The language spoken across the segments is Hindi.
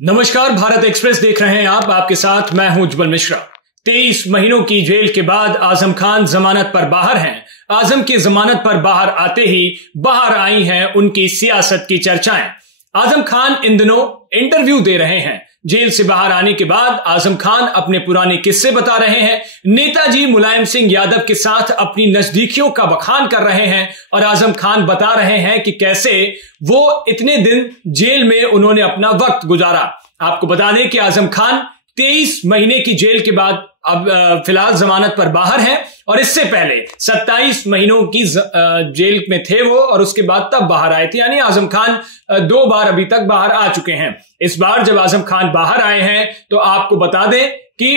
नमस्कार, भारत एक्सप्रेस देख रहे हैं आप। आपके साथ मैं हूं उज्जवल मिश्रा। 23 महीनों की जेल के बाद आजम खान जमानत पर बाहर हैं। आजम की जमानत पर बाहर आते ही बाहर आई हैं उनकी सियासत की चर्चाएं। आजम खान इन दिनों इंटरव्यू दे रहे हैं। जेल से बाहर आने के बाद आजम खान अपने पुराने किस्से बता रहे हैं। नेताजी मुलायम सिंह यादव के साथ अपनी नजदीकियों का बखान कर रहे हैं और आजम खान बता रहे हैं कि कैसे वो इतने दिन जेल में उन्होंने अपना वक्त गुजारा। आपको बता दें कि आजम खान 23 महीने की जेल के बाद अब फिलहाल जमानत पर बाहर हैं और इससे पहले 27 महीनों की जेल में थे वो और उसके बाद तब बाहर आए थे। यानी आजम खान 2 बार अभी तक बाहर आ चुके हैं। इस बार जब आजम खान बाहर आए हैं तो आपको बता दें कि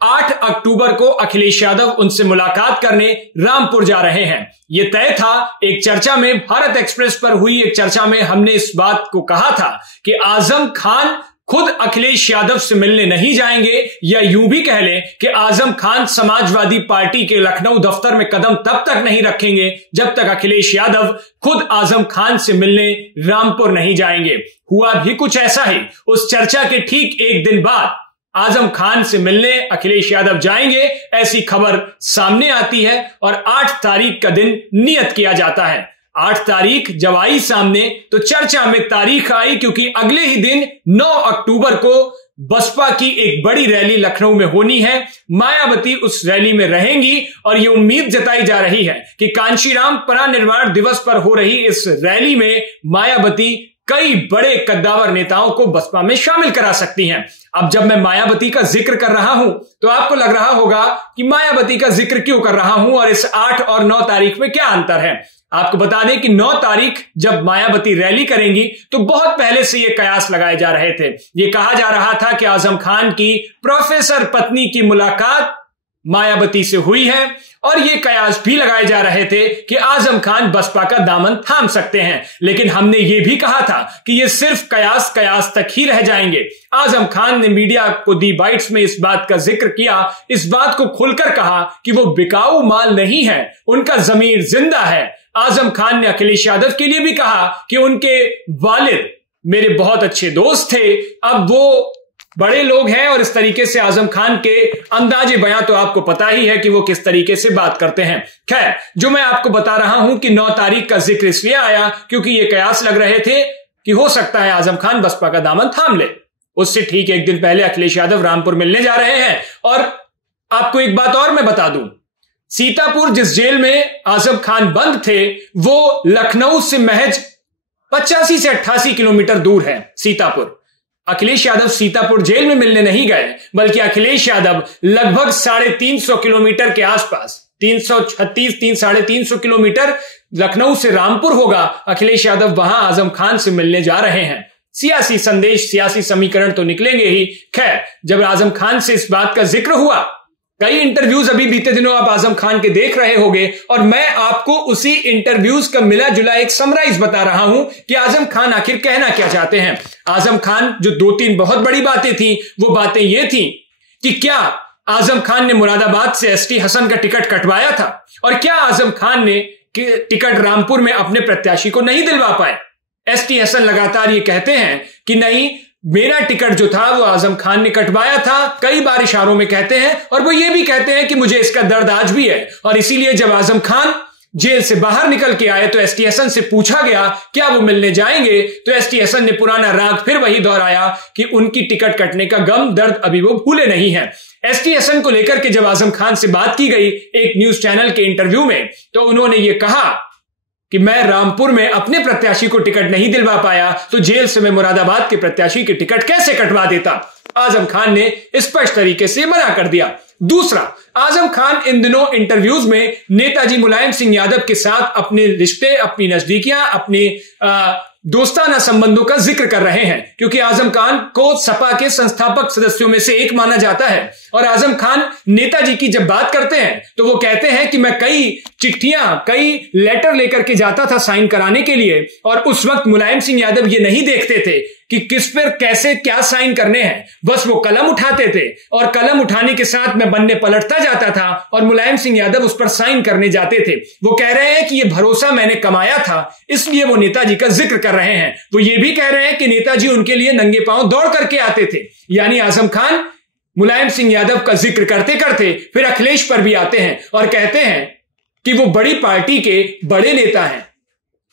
8 अक्टूबर को अखिलेश यादव उनसे मुलाकात करने रामपुर जा रहे हैं। यह तय था। एक चर्चा में, भारत एक्सप्रेस पर हुई एक चर्चा में हमने इस बात को कहा था कि आजम खान खुद अखिलेश यादव से मिलने नहीं जाएंगे, या यूं भी कह लें कि आजम खान समाजवादी पार्टी के लखनऊ दफ्तर में कदम तब तक नहीं रखेंगे जब तक अखिलेश यादव खुद आजम खान से मिलने रामपुर नहीं जाएंगे। हुआ भी कुछ ऐसा ही। उस चर्चा के ठीक एक दिन बाद आजम खान से मिलने अखिलेश यादव जाएंगे, ऐसी खबर सामने आती है और 8 तारीख का दिन नियत किया जाता है। 8 तारीख जब आई सामने तो चर्चा में तारीख आई, क्योंकि अगले ही दिन 9 अक्टूबर को बसपा की एक बड़ी रैली लखनऊ में होनी है। मायावती उस रैली में रहेंगी और यह उम्मीद जताई जा रही है कि कांशीराम परिनिर्वाण दिवस पर हो रही इस रैली में मायावती कई बड़े कद्दावर नेताओं को बसपा में शामिल करा सकती हैं। अब जब मैं मायावती का जिक्र कर रहा हूं तो आपको लग रहा होगा कि मायावती का जिक्र क्यों कर रहा हूं और इस 8 और 9 तारीख में क्या अंतर है। आपको बता दें कि 9 तारीख जब मायावती रैली करेंगी तो बहुत पहले से ये कयास लगाए जा रहे थे। ये कहा जा रहा था कि आजम खान की प्रोफेसर पत्नी की मुलाकात मायावती से हुई है और ये कयास भी लगाए जा रहे थे कि आजम खान बसपा का दामन थाम सकते हैं। लेकिन हमने ये भी कहा था कि ये सिर्फ कयास तक ही रह जाएंगे। आजम खान ने मीडिया को दी बाइट्स में इस बात का जिक्र किया, इस बात को खुलकर कहा कि वो बिकाऊ माल नहीं है, उनका जमीर जिंदा है। आजम खान ने अखिलेश यादव के लिए भी कहा कि उनके वालिद मेरे बहुत अच्छे दोस्त थे, अब वो बड़े लोग हैं। और इस तरीके से आजम खान के अंदाजे बयां तो आपको पता ही है कि वो किस तरीके से बात करते हैं। खैर, जो मैं आपको बता रहा हूं कि 9 तारीख का जिक्र इसलिए आया क्योंकि ये कयास लग रहे थे कि हो सकता है आजम खान बसपा का दामन थाम ले। उससे ठीक एक दिन पहले अखिलेश यादव रामपुर मिलने जा रहे हैं। और आपको एक बात और मैं बता दूं, सीतापुर जिस जेल में आजम खान बंद थे वो लखनऊ से महज 85 से 88 किलोमीटर दूर है सीतापुर। अखिलेश यादव सीतापुर जेल में मिलने नहीं गए, बल्कि अखिलेश यादव लगभग 350 किलोमीटर के आसपास, 336-350 किलोमीटर लखनऊ से रामपुर होगा, अखिलेश यादव वहां आजम खान से मिलने जा रहे हैं। सियासी संदेश, सियासी समीकरण तो निकलेंगे ही। खैर, जब आजम खान से इस बात का जिक्र हुआ, कई इंटरव्यूज अभी बीते दिनों आप आजम खान के देख रहे होंगे और मैं आपको उसी इंटरव्यूज का मिला जुला एक समराइज बता रहा हूं कि आजम खान आखिर कहना क्या चाहते हैं। आजम खान जो 2-3 बहुत बड़ी बातें थी, वो बातें ये थी कि क्या आजम खान ने मुरादाबाद से एसटी हसन का टिकट कटवाया था और क्या आजम खान ने टिकट रामपुर में अपने प्रत्याशी को नहीं दिलवा पाए। एसटी हसन लगातार ये कहते हैं कि नहीं, मेरा टिकट जो था वो आजम खान ने कटवाया था, कई बार इशारों में कहते हैं। और वो ये भी कहते हैं कि मुझे इसका दर्द आज भी है। और इसीलिए जब आजम खान जेल से बाहर निकल के आए तो एसटी हसन से पूछा गया क्या वो मिलने जाएंगे, तो एसटी हसन ने पुराना राग फिर वही दोहराया कि उनकी टिकट कटने का गम दर्द अभी वो भूले नहीं है। एसटी हसन को लेकर के जब आजम खान से बात की गई एक न्यूज चैनल के इंटरव्यू में, तो उन्होंने ये कहा कि मैं रामपुर में अपने प्रत्याशी को टिकट नहीं दिलवा पाया तो जेल से मैं मुरादाबाद के प्रत्याशी की टिकट कैसे कटवा देता। आजम खान ने स्पष्ट तरीके से मना कर दिया। दूसरा, आजम खान इन दिनों इंटरव्यूज में नेताजी मुलायम सिंह यादव के साथ अपने रिश्ते, अपनी नजदीकियां, अपने दोस्ताना संबंधों का जिक्र कर रहे हैं, क्योंकि आजम खान को सपा के संस्थापक सदस्यों में से एक माना जाता है। और आजम खान नेताजी की जब बात करते हैं तो वो कहते हैं कि मैं कई चिट्ठियां, कई लेटर लेकर के जाता था साइन कराने के लिए, और उस वक्त मुलायम सिंह यादव ये नहीं देखते थे कि किस पर कैसे क्या साइन करने हैं। बस वो कलम उठाते थे और कलम उठाने के साथ मैं बन्ने पलटता जाता था और मुलायम सिंह यादव उस पर साइन करने जाते थे। वो कह रहे हैं कि ये भरोसा मैंने कमाया था, इसलिए वो नेताजी का जिक्र कर रहे हैं। वो ये भी कह रहे हैं कि नेताजी उनके लिए नंगे पांव दौड़ करके आते थे। यानी आजम खान मुलायम सिंह यादव का जिक्र करते करते फिर अखिलेश पर भी आते हैं और कहते हैं कि वो बड़ी पार्टी के बड़े नेता हैं।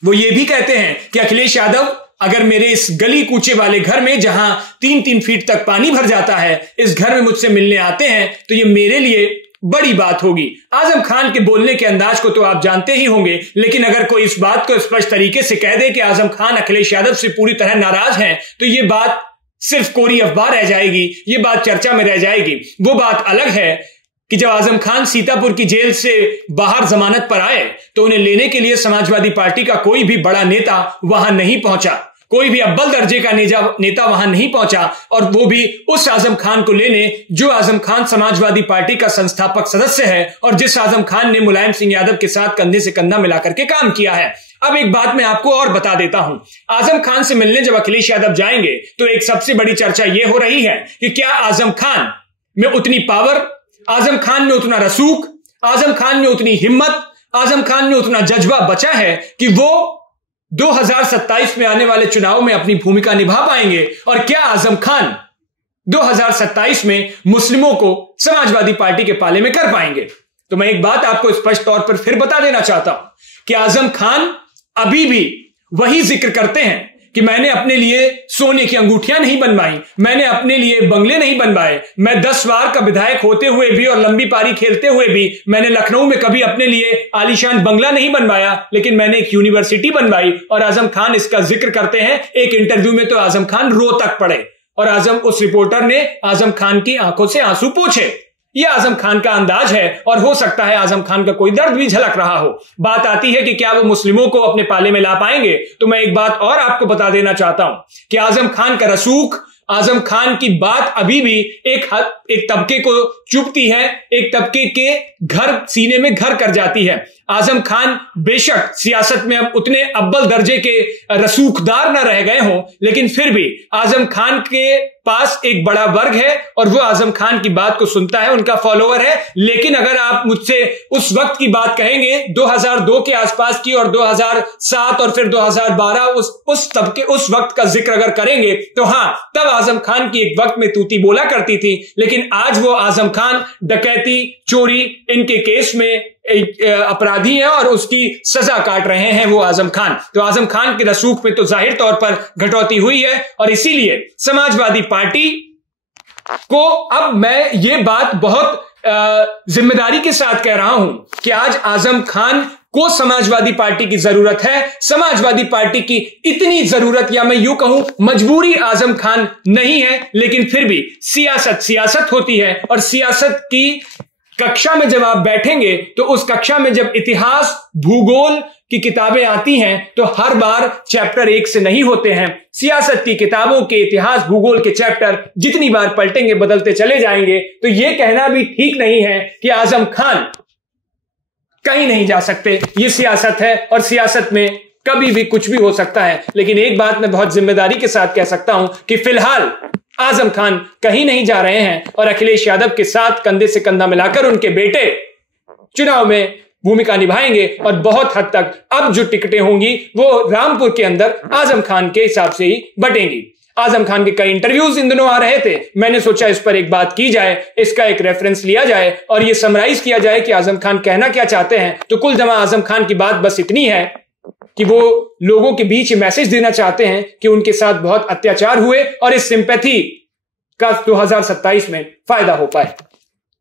वो ये भी कहते हैं कि अखिलेश यादव अगर मेरे इस गली कूचे वाले घर में जहां 3-3 फीट तक पानी भर जाता है, इस घर में मुझसे मिलने आते हैं तो ये मेरे लिए बड़ी बात होगी। आजम खान के बोलने के अंदाज को तो आप जानते ही होंगे, लेकिन अगर कोई इस बात को स्पष्ट तरीके से कह दे कि आजम खान अखिलेश यादव से पूरी तरह नाराज हैं, तो ये बात सिर्फ कोरी अफवाह रह जाएगी, ये बात चर्चा में रह जाएगी। वो बात अलग है कि जब आजम खान सीतापुर की जेल से बाहर जमानत पर आए तो उन्हें लेने के लिए समाजवादी पार्टी का कोई भी बड़ा नेता वहां नहीं पहुंचा, कोई भी अव्वल दर्जे का नेता वहां नहीं पहुंचा, और वो भी उस आजम खान को लेने जो आजम खान समाजवादी पार्टी का संस्थापक सदस्य है और जिस आजम खान ने मुलायम सिंह यादव के साथ कंधे से कंधा मिलाकर के काम किया है। अब एक बात मैं आपको और बता देता हूं, आजम खान से मिलने जब अखिलेश यादव जाएंगे तो एक सबसे बड़ी चर्चा यह हो रही है कि क्या आजम खान में उतनी पावर, आजम खान में उतना रसूख, आजम खान में उतनी हिम्मत, आजम खान में उतना जज्बा बचा है कि वो 2027 में आने वाले चुनाव में अपनी भूमिका निभा पाएंगे, और क्या आजम खान 2027 में मुस्लिमों को समाजवादी पार्टी के पाले में कर पाएंगे। तो मैं एक बात आपको स्पष्ट तौर पर फिर बता देना चाहता हूं कि आजम खान अभी भी वही जिक्र करते हैं कि मैंने अपने लिए सोने की अंगूठियां नहीं बनवाई, मैंने अपने लिए बंगले नहीं बनवाए, मैं 10 बार का विधायक होते हुए भी और लंबी पारी खेलते हुए भी मैंने लखनऊ में कभी अपने लिए आलीशान बंगला नहीं बनवाया, लेकिन मैंने एक यूनिवर्सिटी बनवाई। और आजम खान इसका जिक्र करते हैं। एक इंटरव्यू में तो आजम खान रो तक पड़े और उस रिपोर्टर ने आजम खान की आंखों से आंसू पोंछे। यह आजम खान का अंदाज है और हो सकता है आजम खान का कोई दर्द भी झलक रहा हो। बात आती है कि क्या वो मुस्लिमों को अपने पाले में ला पाएंगे, तो मैं एक बात और आपको बता देना चाहता हूं कि आजम खान का रसूख, आजम खान की बात अभी भी एक तबके को चुभती है, एक तबके के घर सीने में घर कर जाती है। आजम खान बेशक सियासत में अब उतने अव्वल दर्जे के रसूखदार न रह गए हों, लेकिन फिर भी आजम खान के पास एक बड़ा वर्ग है और वो आजम खान की बात को सुनता है, उनका फॉलोअर है। लेकिन अगर आप मुझसे उस वक्त की बात कहेंगे 2002 के आसपास की और 2007 और फिर 2012 उस वक्त का जिक्र अगर करेंगे तो हां, तब आजम खान की एक वक्त में तूती बोला करती थी, लेकिन आज वो आजम खान डकैती, चोरी, इनके केस में अपराधी है और उसकी सजा काट रहे हैं वो आजम खान। तो आजम खान के रसूख में तो जाहिर तौर पर घटौती हुई है और इसीलिए समाजवादी पार्टी को अब मैं ये बात बहुत जिम्मेदारी के साथ कह रहा हूं कि आज आजम खान को समाजवादी पार्टी की जरूरत है। समाजवादी पार्टी की इतनी जरूरत, या मैं यूं कहूं मजबूरी, आजम खान नहीं है, लेकिन फिर भी सियासत होती है और सियासत की कक्षा में जब आप बैठेंगे तो उस कक्षा में जब इतिहास, भूगोल की किताबें आती हैं तो हर बार चैप्टर 1 से नहीं होते हैं। सियासत की किताबों के इतिहास, भूगोल के चैप्टर जितनी बार पलटेंगे बदलते चले जाएंगे। तो यह कहना भी ठीक नहीं है कि आजम खान कहीं नहीं जा सकते। यह सियासत है और सियासत में कभी भी कुछ भी हो सकता है। लेकिन एक बात मैं बहुत जिम्मेदारी के साथ कह सकता हूं कि फिलहाल आजम खान कहीं नहीं जा रहे हैं और अखिलेश यादव के साथ कंधे से कंधा मिलाकर उनके बेटे चुनाव में भूमिका निभाएंगे और बहुत हद तक अब जो टिकटें होंगी वो रामपुर के अंदर आजम खान के हिसाब से ही बटेंगी। आजम खान के कई इंटरव्यूज इन दिनों आ रहे थे, मैंने सोचा इस पर एक बात की जाए, इसका एक रेफरेंस लिया जाए और यह समराइज किया जाए कि आजम खान कहना क्या चाहते हैं। तो कुल जमा आजम खान की बात बस इतनी है कि वो लोगों के बीच मैसेज देना चाहते हैं कि उनके साथ बहुत अत्याचार हुए और इस सिंपैथी का 2027 में फायदा हो पाए।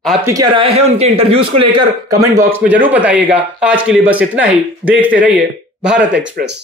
आपकी क्या राय है उनके इंटरव्यूज को लेकर, कमेंट बॉक्स में जरूर बताइएगा। आज के लिए बस इतना ही। देखते रहिए भारत एक्सप्रेस।